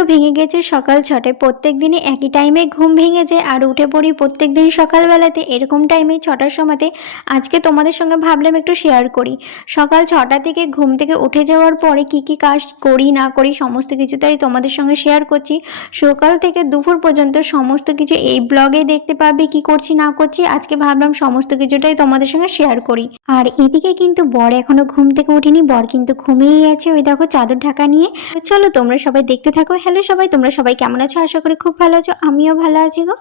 তো ভেঙে গেছে সকাল ৬টায়। প্রত্যেক দিনই একই টাইমে ঘুম ভেঙে যায় আর উঠে পড়ি প্রত্যেক দিন সকালবেলাতে এরকম টাইমে ৬টার সময়তে। আজকে তোমাদের সঙ্গে ভাবলাম একটু শেয়ার করি সকাল ৬টা থেকে ঘুম থেকে উঠে যাওয়ার পরে কি কাজ করি না করি সমস্ত কিছু তাই তোমাদের সঙ্গে শেয়ার করছি। সকাল থেকে দুপুর পর্যন্ত সমস্ত কিছু এই ব্লগে দেখতে পাবে, কি করছি না করছি। আজকে ভাবলাম সমস্ত কিছুটাই তোমাদের সঙ্গে শেয়ার করি। আর এদিকে কিন্তু বর এখনো ঘুম থেকে উঠেনি, বর কিন্তু ঘুমিয়েই আছে, ওই দেখো চাদর ঢাকা নিয়ে। তো চলো তোমরা সবাই দেখতে থাকো। হ্যালো সবাই, তোমরা সবাই কেমন আছো? আশা করি খুব ভালো আছো, আমিও ভালো আছি গো।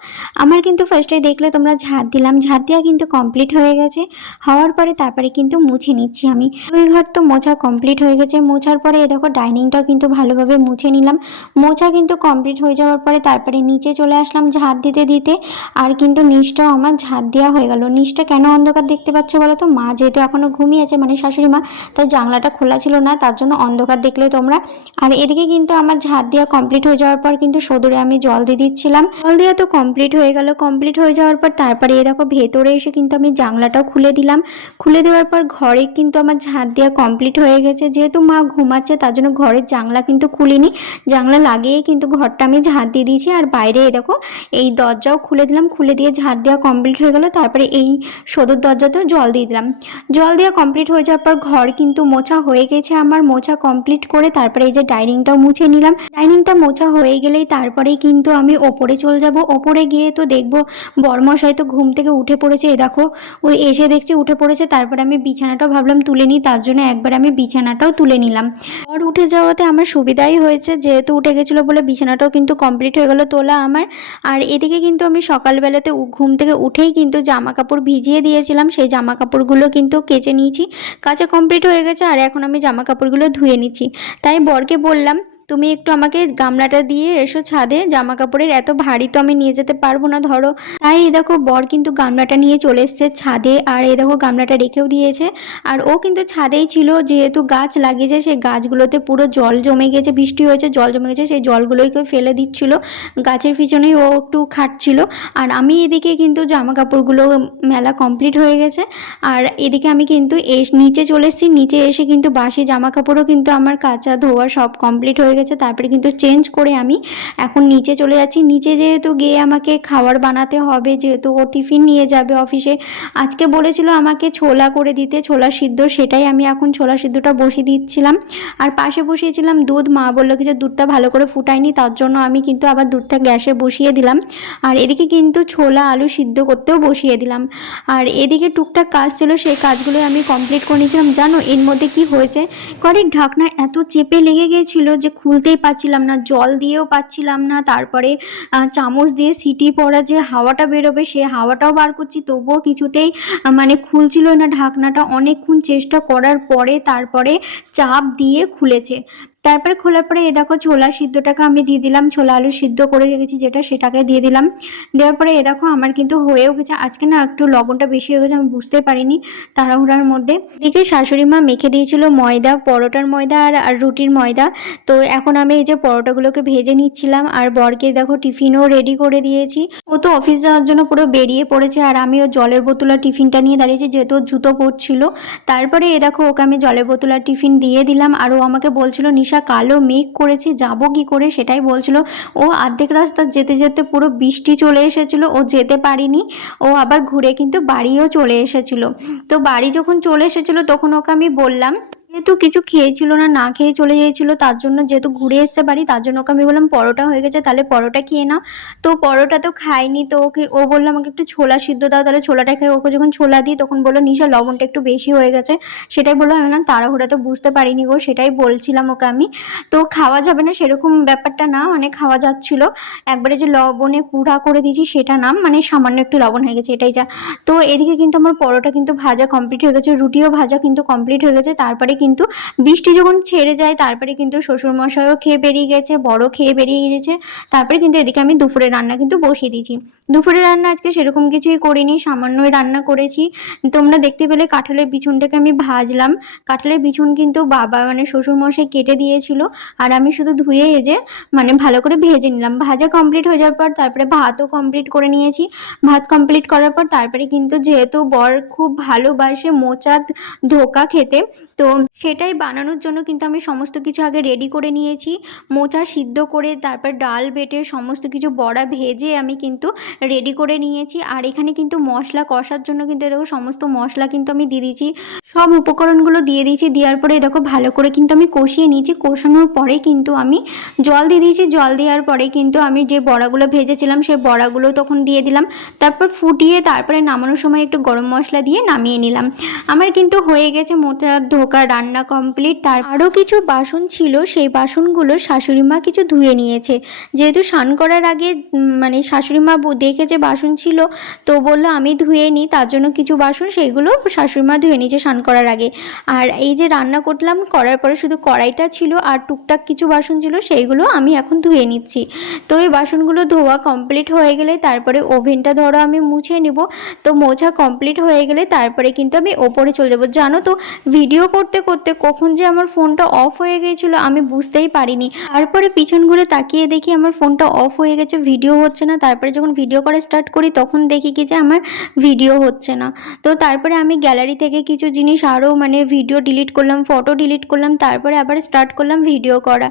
আমার কিন্তু ফার্স্টে দেখলে তোমরা ঝাড় দিলাম, ঝাড় দেওয়া কিন্তু কমপ্লিট হয়ে গেছে। হওয়ার পরে তারপরে কিন্তু মুছে নিচ্ছি আমি। দুই ঘর তো মোছা কমপ্লিট হয়ে গেছে। মোছার পরে এ দেখো ডাইনিংটাও কিন্তু ভালোভাবে মুছে নিলাম। মোছা কিন্তু কমপ্লিট হয়ে যাওয়ার পরে তারপরে নিচে চলে আসলাম ঝাড় দিতে দিতে। আর কিন্তু নিচটাও আমার ঝাড় দেওয়া হয়ে গেল। নিচটা কেন অন্ধকার দেখতে পাচ্ছ বলো তো? মা যেহেতু এখনো ঘুমিয়ে আছে, মানে শাশুড়ি মা, তাই জানলাটা খোলা ছিল না, তার জন্য অন্ধকার দেখলে তোমরা। আর এদিকে কিন্তু আমার ঝাড় দেওয়া কমপ্লিট হয়ে যাওয়ার পর কিন্তু সদরে আমি জল দিয়ে দিচ্ছিলাম। জল দেওয়া তো কমপ্লিট হয়ে গেল। কমপ্লিট হয়ে যাওয়ার পর তারপরে এ দেখো ভেতরে এসে কিন্তু আমি জানলাটাও খুলে দিলাম। খুলে দেওয়ার পর ঘরে কিন্তু আমার ঝাড় দেওয়া কমপ্লিট হয়ে গেছে। যেহেতু মা ঘুমাচ্ছে তার জন্য ঘরের জানলা কিন্তু খুলিনি, জানলা লাগিয়েই কিন্তু ঘরটা আমি ঝাড় দিয়ে দিয়েছি। আর বাইরে এ দেখো এই দরজাও খুলে দিলাম, খুলে দিয়ে ঝাড় দেওয়া কমপ্লিট হয়ে গেল। তারপরে এই সদর দরজাতেও জল দিয়ে দিলাম। জল দেওয়া কমপ্লিট হয়ে যাওয়ার পর ঘর কিন্তু মোছা হয়ে গেছে আমার। মোছা কমপ্লিট করে তারপরে এই যে ডাইনিংটাও মুছে নিলাম। ডাইনিংটা মোছা হয়ে গেলেই তারপরেই কিন্তু আমি ওপরে চলে যাব। ওপরে গিয়ে তো দেখবো বরমশাই তো ঘুম থেকে উঠে পড়েছে। এ দেখো ওই এসে দেখছি উঠে পড়েছে। তারপরে আমি বিছানাটাও ভাবলাম তুলে নিই, তার জন্য একবার আমি বিছানাটাও তুলে নিলাম। বর উঠে যাওয়াতে আমার সুবিধাই হয়েছে, যেহেতু উঠে গেছিলো বলে বিছানাটাও কিন্তু কমপ্লিট হয়ে গেল তোলা আমার। আর এদিকে কিন্তু আমি সকালবেলাতে ঘুম থেকে উঠেই কিন্তু জামা কাপড় ভিজিয়ে দিয়েছিলাম, সেই জামা কাপড়গুলো কিন্তু কেচে নিয়েছি। কাচা কমপ্লিট হয়ে গেছে আর এখন আমি জামা কাপড়গুলো ধুয়ে নিচ্ছি। তাই বরকে বললাম তুমি একটু আমাকে গামলাটা দিয়ে এসো ছাদে, জামা কাপড়ের এত ভারী তো আমি নিয়ে যেতে পারবো না ধরো। তাই এই দেখো বর কিন্তু গামলাটা নিয়ে চলে এসছে ছাদে। আর এই দেখো গামলাটা রেখেও দিয়েছে। আর ও কিন্তু ছাদেই ছিল, যেহেতু গাছ লাগিয়েছে সেই গাছগুলোতে পুরো জল জমে গেছে, বৃষ্টি হয়েছে জল জমে গেছে, সেই জলগুলোই কেউ ফেলে দিচ্ছিল। গাছের পিছনেই ও একটু খাটছিল। আর আমি এদিকে কিন্তু জামা কাপড়গুলো মেলা কমপ্লিট হয়ে গেছে। আর এদিকে আমি কিন্তু নিচে চলে এসেছি। নিচে এসে কিন্তু বাসি জামা কাপড়ও কিন্তু আমার কাচা ধোয়া সব কমপ্লিট হয়ে গেছে। তারপরে কিন্তু চেঞ্জ করে আমি এখন নিচে চলে যাচ্ছি। নিচে যেহেতু গিয়ে আমাকে খাবার বানাতে হবে, যেহেতু ও টিফিন নিয়ে যাবে অফিসে। আজকে বলেছিল আমাকে ছোলা করে দিতে, ছোলা সিদ্ধ, সেটাই আমি এখন ছোলা সিদ্ধটা বসিয়ে দিচ্ছিলাম। আর পাশে বসিয়েছিলাম দুধ। মা বললো কি যে দুধটা ভালো করে ফুটায়নি, তার জন্য আমি কিন্তু আবার দুধটা গ্যাসে বসিয়ে দিলাম। আর এদিকে কিন্তু ছোলা আলু সিদ্ধ করতেও বসিয়ে দিলাম। আর এদিকে টুকটাক কাজ ছিল, সেই কাজগুলো আমি কমপ্লিট করে নিয়েছিলাম। জানো এর মধ্যে কি হয়েছে? কড়াইয়ের ঢাকনা এত চেপে লেগে গেছিল যে খুলতেই পারছিলাম না, জল দিয়েও পাচ্ছিলাম না। তারপরে চামচ দিয়ে সিটি পড়া যে হাওয়াটা বেরোবে সে হাওয়াটাও বার করছি, তবুও কিছুতেই মানে খুলছিল না ঢাকনাটা। অনেকক্ষণ চেষ্টা করার পরে তারপরে চাপ দিয়ে খুলেছে। তারপরে খোলার পরে এ দেখো ছোলা সিদ্ধটাকে আমি দিয়ে দিলাম। ছোলা আলু সিদ্ধ করে রেখেছি যেটা, সেটাকে দিয়ে দিলাম। দেওয়ার পরে এ দেখো আমার কিন্তু হয়েও গেছে। আজকে না একটু লবণটা বেশি হয়ে গেছে, আমি বুঝতে পারিনি তাড়াহুড়ার মধ্যে। এদিকে শাশুড়ি মা মেখে দিয়েছিল ময়দা, পরোটার ময়দা আর রুটির ময়দা। তো এখন আমি এই যে পরোটাগুলোকে ভেজে নিচ্ছিলাম। আর বরকে দেখো টিফিনও রেডি করে দিয়েছি। ও তো অফিস যাওয়ার জন্য পুরো বেরিয়ে পড়েছে। আর আমি ও জলের বোতল আর টিফিনটা নিয়ে দাঁড়িয়েছি, যেহেতু ওর জুতো পড়ছিল। তারপরে এ দেখো ওকে আমি জলের বোতল আর টিফিন দিয়ে দিলাম। আর ও আমাকে বলছিল নিশা কালো মেঘ করেছে যাবো কি করে, সেটাই বলছিল। ও অর্ধেক রাস্তা যেতে যেতে পুরো বৃষ্টি চলে এসেছিল, ও যেতে পারিনি। ও আবার ঘুরে কিন্তু বাড়িও চলে এসেছিল। তো বাড়ি যখন চলে এসেছিল তখন ওকে আমি বললাম, যেহেতু কিছু খেয়েছিল না, না খেয়ে চলে গিয়েছিল, তার জন্য যেহেতু ঘুরে এসছে বাড়ি, তার জন্য ওকে আমি বললাম পরোটা হয়ে গেছে তাহলে পরোটা খেয়ে নাও। তো পরোটা তো খায়নি। তো ও বললো আমাকে একটু ছোলা সিদ্ধ দাও, তাহলে ছোলাটা খেয়ে ওকে যখন ছোলা দিই তখন বললো নিশা লবণটা একটু বেশি হয়ে গেছে। সেটাই বললো। আমি না তাড়াহুড়া তো বুঝতে পারিনি গো, সেটাই বলছিলাম ওকে আমি। তো খাওয়া যাবে না সেরকম ব্যাপারটা না, মানে খাওয়া যাচ্ছিল। একবারে যে লবণে পুড়া করে দিয়েছি সেটা না, মানে সামান্য একটু লবণ হয়ে গেছে, এটাই যা। তো এদিকে কিন্তু আমার পরোটা কিন্তু ভাজা কমপ্লিট হয়ে গেছে, রুটিও ভাজা কিন্তু কমপ্লিট হয়ে গেছে। তারপরে কিন্তু বৃষ্টি যখন ছেড়ে যায় তারপরে কিন্তু শ্বশুরমশাইও খেয়ে বেরিয়ে গেছে, বড় খেয়ে বেরিয়ে গেছে। তারপরে কিন্তু এদিকে আমি দুপুরে রান্না কিন্তু বসিয়ে দিয়েছি। দুপুরে রান্না আজকে সেরকম কিছুই করিনি, সামান্যই রান্না করেছি। তোমরা দেখতে পেলে কাঁঠালের বিছুনটাকে আমি ভাজলাম। কাঁঠালের বিছুন কিন্তু বাবা মানে শ্বশুরমশাই কেটে দিয়েছিল। আর আমি শুধু ধুয়ে এজে মানে ভালো করে ভেজে নিলাম। ভাজা কমপ্লিট হয়ে যাওয়ার পর তারপরে ভাতও কমপ্লিট করে নিয়েছি। ভাত কমপ্লিট করার পর তারপরে কিন্তু যেহেতু বর খুব ভালোবাসে মোচা ধোকা খেতে, তো সেটাই বানানোর জন্য কিন্তু আমি সমস্ত কিছু আগে রেডি করে নিয়েছি। মোচা সিদ্ধ করে, তারপর ডাল বেটে, সমস্ত কিছু বড়া ভেজে আমি কিন্তু রেডি করে নিয়েছি। আর এখানে কিন্তু মশলা কষার জন্য কিন্তু দেখো সমস্ত মশলা কিন্তু আমি দিয়ে দিয়েছি, সব উপকরণগুলো দিয়ে দিয়েছি। দেওয়ার পরে দেখো ভালো করে কিন্তু আমি কষিয়ে নিয়েছি। কষানোর পরে কিন্তু আমি জল দিয়ে দিয়েছি। জল দেওয়ার পরে কিন্তু আমি যে বড়াগুলো ভেজেছিলাম সেই বড়াগুলো তখন দিয়ে দিলাম। তারপর ফুটিয়ে তারপরে নামানোর সময় একটু গরম মশলা দিয়ে নামিয়ে নিলাম। আমার কিন্তু হয়ে গেছে মোচার ধোকা রান্না কমপ্লিট। তার আরও কিছু বাসন ছিল, সেই বাসনগুলো শাশুড়ি মা কিছু ধুয়ে নিয়েছে। যেহেতু স্নান করার আগে মানে শাশুড়ি মা দেখে যে বাসন ছিল, তো বললো আমি ধুয়ে নিই, তার জন্য কিছু বাসন সেইগুলো শাশুড়ি মা ধুয়ে নিয়েছে স্নান করার আগে। আর এই যে রান্না করলাম, করার পরে শুধু কড়াইটা ছিল আর টুকটাক কিছু বাসন ছিল, সেইগুলো আমি এখন ধুয়ে নিচ্ছি। তো এই বাসনগুলো ধোয়া কমপ্লিট হয়ে গেলে তারপরে ওভেনটা ধরো আমি মুছে নেব। তো মোছা কমপ্লিট হয়ে গেলে তারপরে কিন্তু আমি ওপরে চলে যাবো। জানো তো ভিডিও করতে করতে কখন যে আমার ফোনটা অফ হয়ে গিয়েছিলো আমি বুঝতেই পারিনি। তারপরে পিছন ঘুরে তাকিয়ে দেখি আমার ফোনটা অফ হয়ে গেছে, ভিডিও হচ্ছে না। তারপরে যখন ভিডিও করা স্টার্ট করি তখন দেখি কি যে আমার ভিডিও হচ্ছে না। তো তারপরে আমি গ্যালারি থেকে কিছু জিনিস আরও মানে ভিডিও ডিলিট করলাম, ফটো ডিলিট করলাম, তারপরে আবার স্টার্ট করলাম ভিডিও করা।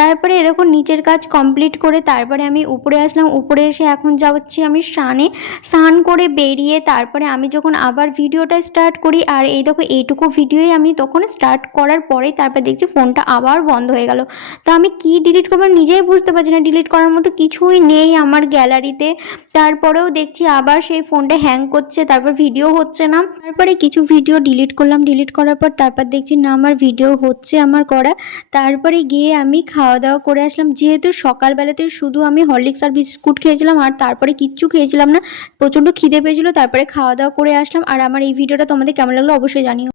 তারপরে দেখো নিচের কাজ কমপ্লিট করে তারপরে আমি উপরে আসলাম। উপরে এসে এখন যাচ্ছি আমি স্নান করে বেরিয়ে তারপরে আমি যখন আবার ভিডিওটা স্টার্ট করি, আর এই দেখো এইটুকু ভিডিওই আমি তখন স্টার্ট করার পরেই তারপর দেখছি ফোনটা আবার বন্ধ হয়ে গেল। তো আমি কি ডিলিট করবো নিজেই বুঝতে পারছি না, ডিলিট করার মতো কিছুই নেই আমার গ্যালারিতে। তারপরেও দেখছি আবার সেই ফোনটা হ্যাং করছে, তারপর ভিডিও হচ্ছে না। তারপরে কিছু ভিডিও ডিলিট করলাম, ডিলিট করার পর তারপর দেখছি না আমার ভিডিও হচ্ছে আমার করা। তারপরে গিয়ে আমি খাওয়া দাওয়া করে আসলাম। যেহেতু সকালবেলাতে শুধু আমি হরলিক্স আর বিস্কুট খেয়েছিলাম আর তারপরে কিচ্ছু খেয়েছিলাম না, প্রচণ্ড খিদে পেয়েছিলো। তারপরে খাওয়া দাওয়া করে আসলাম। আর আমার এই ভিডিওটা তোমাদের কেমন লাগলো অবশ্যই জানিও।